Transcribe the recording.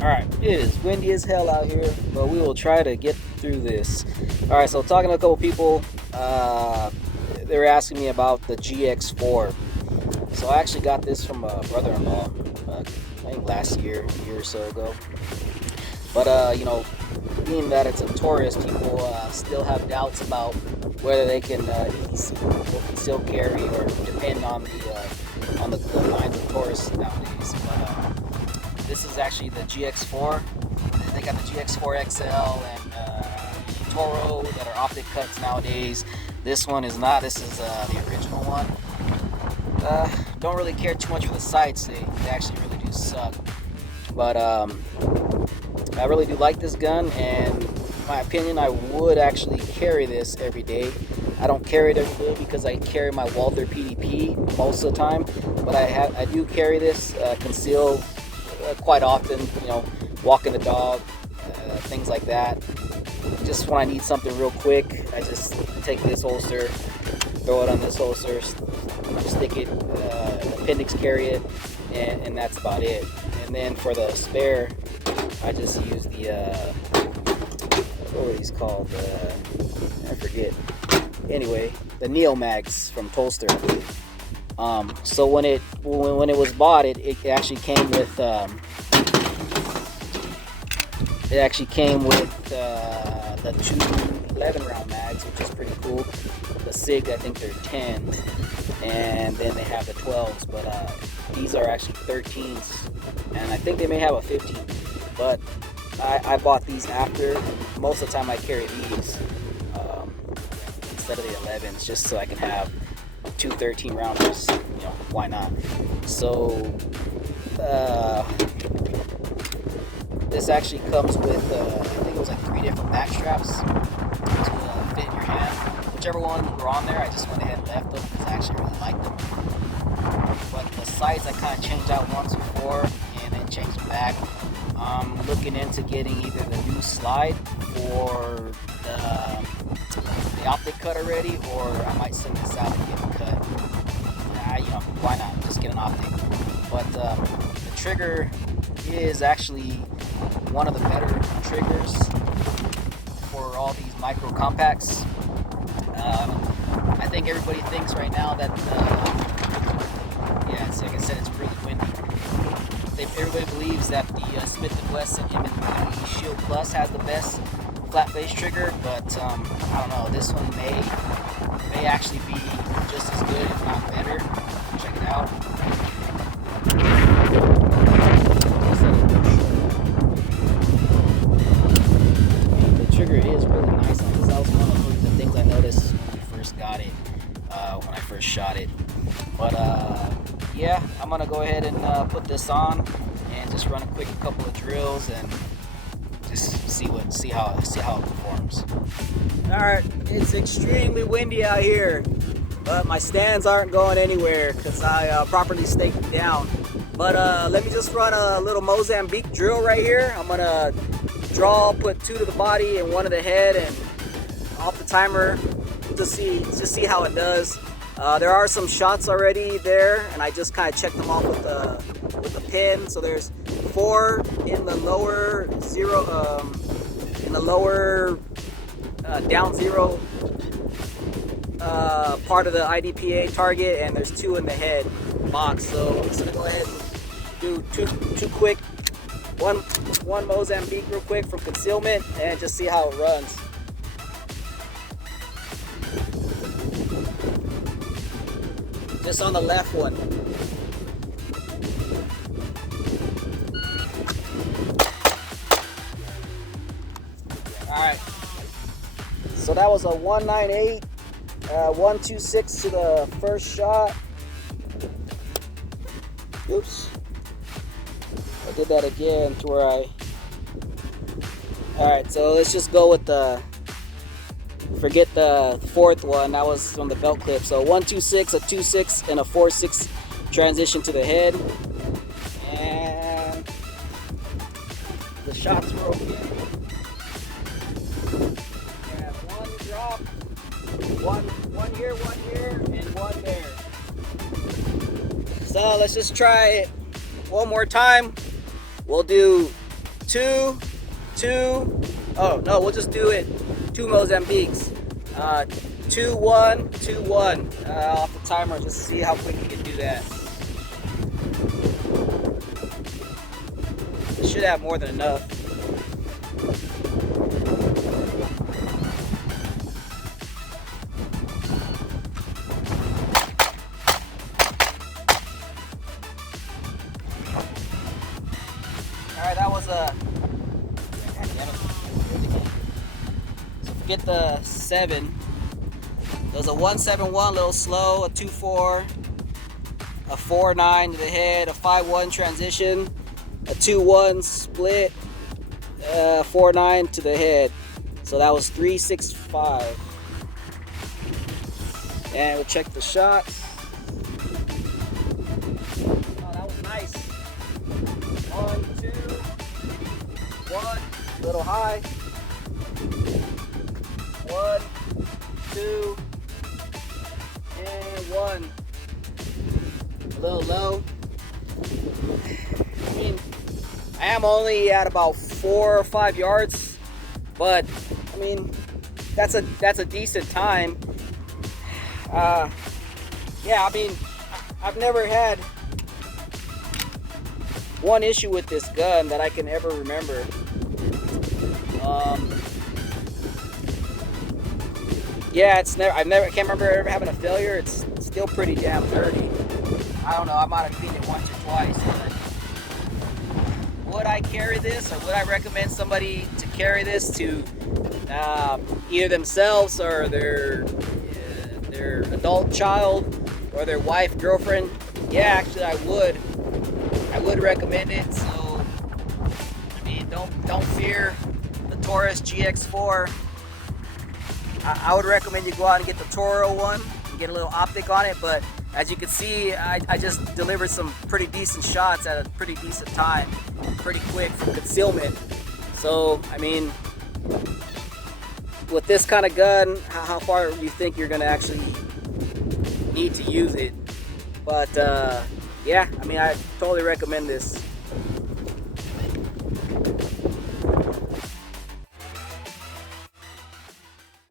Alright, it is windy as hell out here, but we will try to get through this. Alright, so talking to a couple people, they were asking me about the GX4. So I actually got this from a brother-in-law, I think last year, a year or so ago. But, being that it's a Taurus, people still have doubts about whether they can still carry or depend on the lines of Taurus nowadays. But this is actually the GX4. They got the GX4 XL and Toro that are optic cuts nowadays. This one is not. This is the original one. Don't really care too much for the sights. They actually really do suck. But I really do like this gun, and in my opinion, I would actually carry this every day. I don't carry it every day because I carry my Walther PDP most of the time, but I do carry this concealed quite often. Walking the dog, things like that. Just when I need something real quick, I just take this holster, throw it on this holster, stick it, appendix carry it, and that's about it. And then for the spare, I just use the what were these called? I forget. Anyway, the Neo Mags from Tolster. So when it was bought, it actually came with the two 11-round mags, which is pretty cool. The SIG, I think they're 10s, and then they have the 12s, but these are actually 13s, and I think they may have a 15. But I bought these after. Most of the time I carry these instead of the 11s, just so I can have two 13 rounders. Why not? So this actually comes with I think it was like 3 different back straps to fit in your hand. Whichever one were on there, I just went ahead and left them because I actually really like them. But the sights I kind of changed out once before and then changed them back. I'm looking into getting either the new slide or the optic cut already, or I might send this out and get it cut. Why not? Just get an optic. But the trigger is actually one of the better triggers for all these micro compacts. I think everybody thinks right now that it's like I said, it's really windy. Everybody believes that the Smith & Wesson M&P Shield Plus has the best flat face trigger, but I don't know. This one may actually be just as good, if not better. Check it out. The trigger is really nice on this. That was one of the things I noticed when we first got it, when I first shot it. But yeah, I'm gonna go ahead and put this on and just run a quick couple of drills and just see how it performs. All right, it's extremely windy out here, but my stands aren't going anywhere because I properly staked them down. But let me just run a little Mozambique drill right here. I'm gonna put 2 to the body and 1 to the head, and off the timer, just see how it does. There are some shots already there, and I just kind of checked them off with the pin. So there's 4 in the lower down zero part of the IDPA target, and there's 2 in the head box. So I'm just gonna go ahead and do two quick, one Mozambique real quick from concealment, and just see how it runs. Just on the left one. Alright. So that was a 198, 126 to the first shot. Oops. I did that again to where Alright, so let's just go with forget the 4th one. That was from the belt clip. So 126, a 26, and a 4-6 transition to the head. And the shots were okay. Yeah, 1 drop, one here, and 1 there. So let's just try it one more time. We'll do two. Oh no, we'll just do it. 2 Mozambiques. 2 1 2 1 off the timer, just to see how quick you can do that. It should have more than enough. Alright, that was a... So forget the 7. There was a 171, a little slow, a 2-4, a 4-9 to the head, a 5-1 transition, a 2-1 split, 4-9 to the head. So that was 3-6-5. And we'll check the shots. Oh, that was nice. 1, 2, 1, a little high. 1, 2, and 1. A little low. I mean, I am only at about 4 or 5 yards, but I mean, that's a decent time. Yeah, I mean, I've never had one issue with this gun that I can ever remember. Yeah, I can't remember ever having a failure. It's still pretty damn dirty. I don't know, I might have cleaned it once or twice, but would I carry this, or would I recommend somebody to carry this to either themselves or their adult child or their wife, girlfriend? Yeah, actually I would recommend it. So I mean, don't fear the Taurus GX4. I would recommend you go out and get the Toro one and get a little optic on it, but as you can see, I just delivered some pretty decent shots at a pretty decent time, pretty quick from concealment. So I mean, with this kind of gun, how far do you think you're gonna actually need to use it? But yeah, I mean, I totally recommend this.